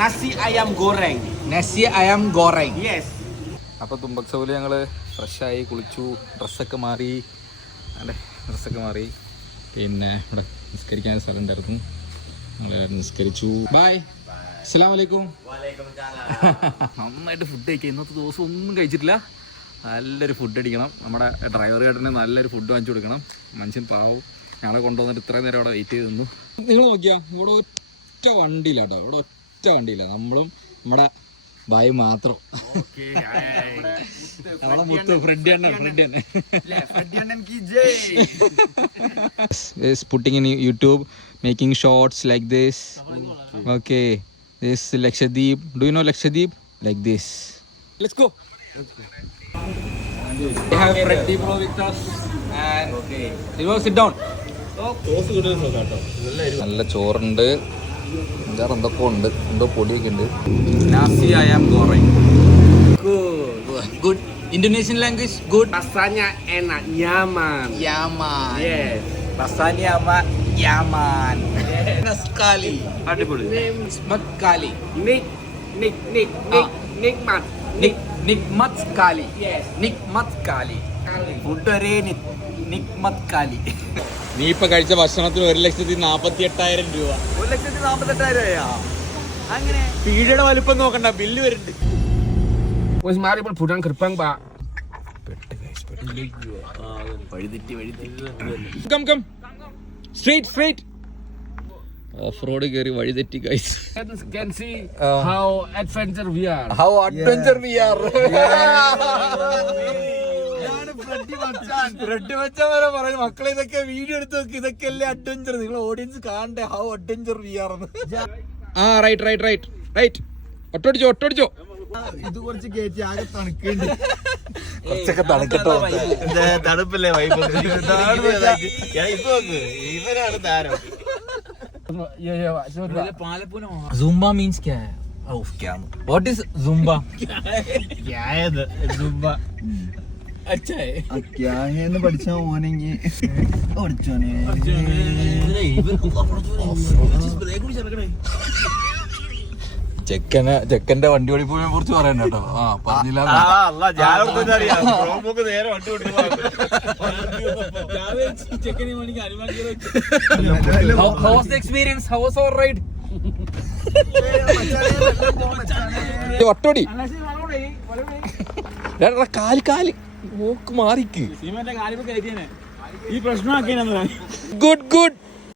nasi ayam goreng. Nasi ayam goreng. Yes. അപ്പോൾ തുമ്പക് സൗല് ഞങ്ങൾ ഫ്രഷായി കുളിച്ചു, ഡ്രസ്സൊക്കെ മാറി. പിന്നെ ഇവിടെ നിസ്കരിക്കാൻ സ്ഥലം ഉണ്ടായിരുന്നു, ഞങ്ങൾ നിസ്കരിച്ചു. ബൈ, അസ്സലാമു അലൈക്കും. നന്നായിട്ട് ഫുഡ് കഴിക്കുക. ഇന്നത്തെ ദിവസം ഒന്നും കഴിച്ചിട്ടില്ല. നല്ലൊരു ഫുഡ് അടിക്കണം. നമ്മുടെ ഡ്രൈവർ ചേട്ടന് നല്ലൊരു ഫുഡ് വാങ്ങിച്ചു കൊടുക്കണം. മനുഷ്യൻ പാവം ഞങ്ങളെ കൊണ്ടുവന്നിട്ട് ഇത്രയും നേരം അവിടെ വെയിറ്റ് ചെയ്ത് നിന്നു. നിങ്ങൾ നോക്കിയാ ഇവിടെ ഒറ്റ വണ്ടിയില്ല കേട്ടോ, ഇവിടെ ഒറ്റ വണ്ടിയില്ല. നമ്മളും നമ്മുടെ ബായി മാത്രം. Putting in YouTube, making shots like this. Okay, this Lakshadweep. Do you know Lakshadweep? Like this. Let's go. We have Freddy Bro with us and sit down. നല്ല ചോറുണ്ട്, വേറെ എന്തൊക്കെ ഉണ്ട്, എന്തോ പൊടിയൊക്കെ ഉണ്ട്. Nasi ayam goreng. Good. Indonesian language good. Rasanya enak, nyaman. Yaman. Yes. Rasanya apa? Yaman. Enak sekali. Adipoli. Nikmat sekali. Nikmat. Nikmat sekali. Yes. Nikmat sekali. Food ഒരേ നിക്മത് കാലി. നീ ഇപ്പൊ കഴിച്ച ഭക്ഷണത്തിന് 1,48,000 രൂപ. 1,48,000 അങ്ങനെ പീടിയുടെ വലിപ്പം നോക്കണ്ട, ബില്ല് വരുന്നുണ്ട്. Mari berpudang gerbang, Pak. Come. Straight. Off road കയറി വഴി തെറ്റി guys. Can see how adventure we are. How adventure we are. Red മച്ചാൻ വരെ പറയും, മക്കളെ ഇതൊക്കെ വീഡിയോ എടുത്ത് നോക്കി, ഇതൊക്കെ അല്ലേ അഡ്വഞ്ചർ. നിങ്ങൾ ഓഡിയൻസ് കാണണ്ടേ ഹൗ അഡ്വഞ്ചർ വി ആർ എന്ന്. റൈറ്റ്. ഒട്ടടിച്ചോ. ഇത് കുറച്ച് കയറ്റി ആകെ തണുക്കുന്നുണ്ട്. കുറച്ചൊക്കെ തണുക്കട്ടോ. തണുപ്പല്ലേ വൈബ്. ഇവനാണ് താരം. Zumba means क्या है? What is Zumba? Zumba. अच्छा है. क्या है എന്ന് പഠിച്ചാ മോനെങ്കിൽ പഠിച്ചോനെ. ചെക്കന്റെ വണ്ടി ഓടിപ്പോയെ കുറിച്ച് പറയണ്ട കേട്ടോ. പറഞ്ഞില്ല. How was the experience? How was our ride? ഒട്ടോടി കാല് മൂക്ക് മാറിക്ക്. ഈ പ്രശ്നമാക്കിയ ഗുഡ്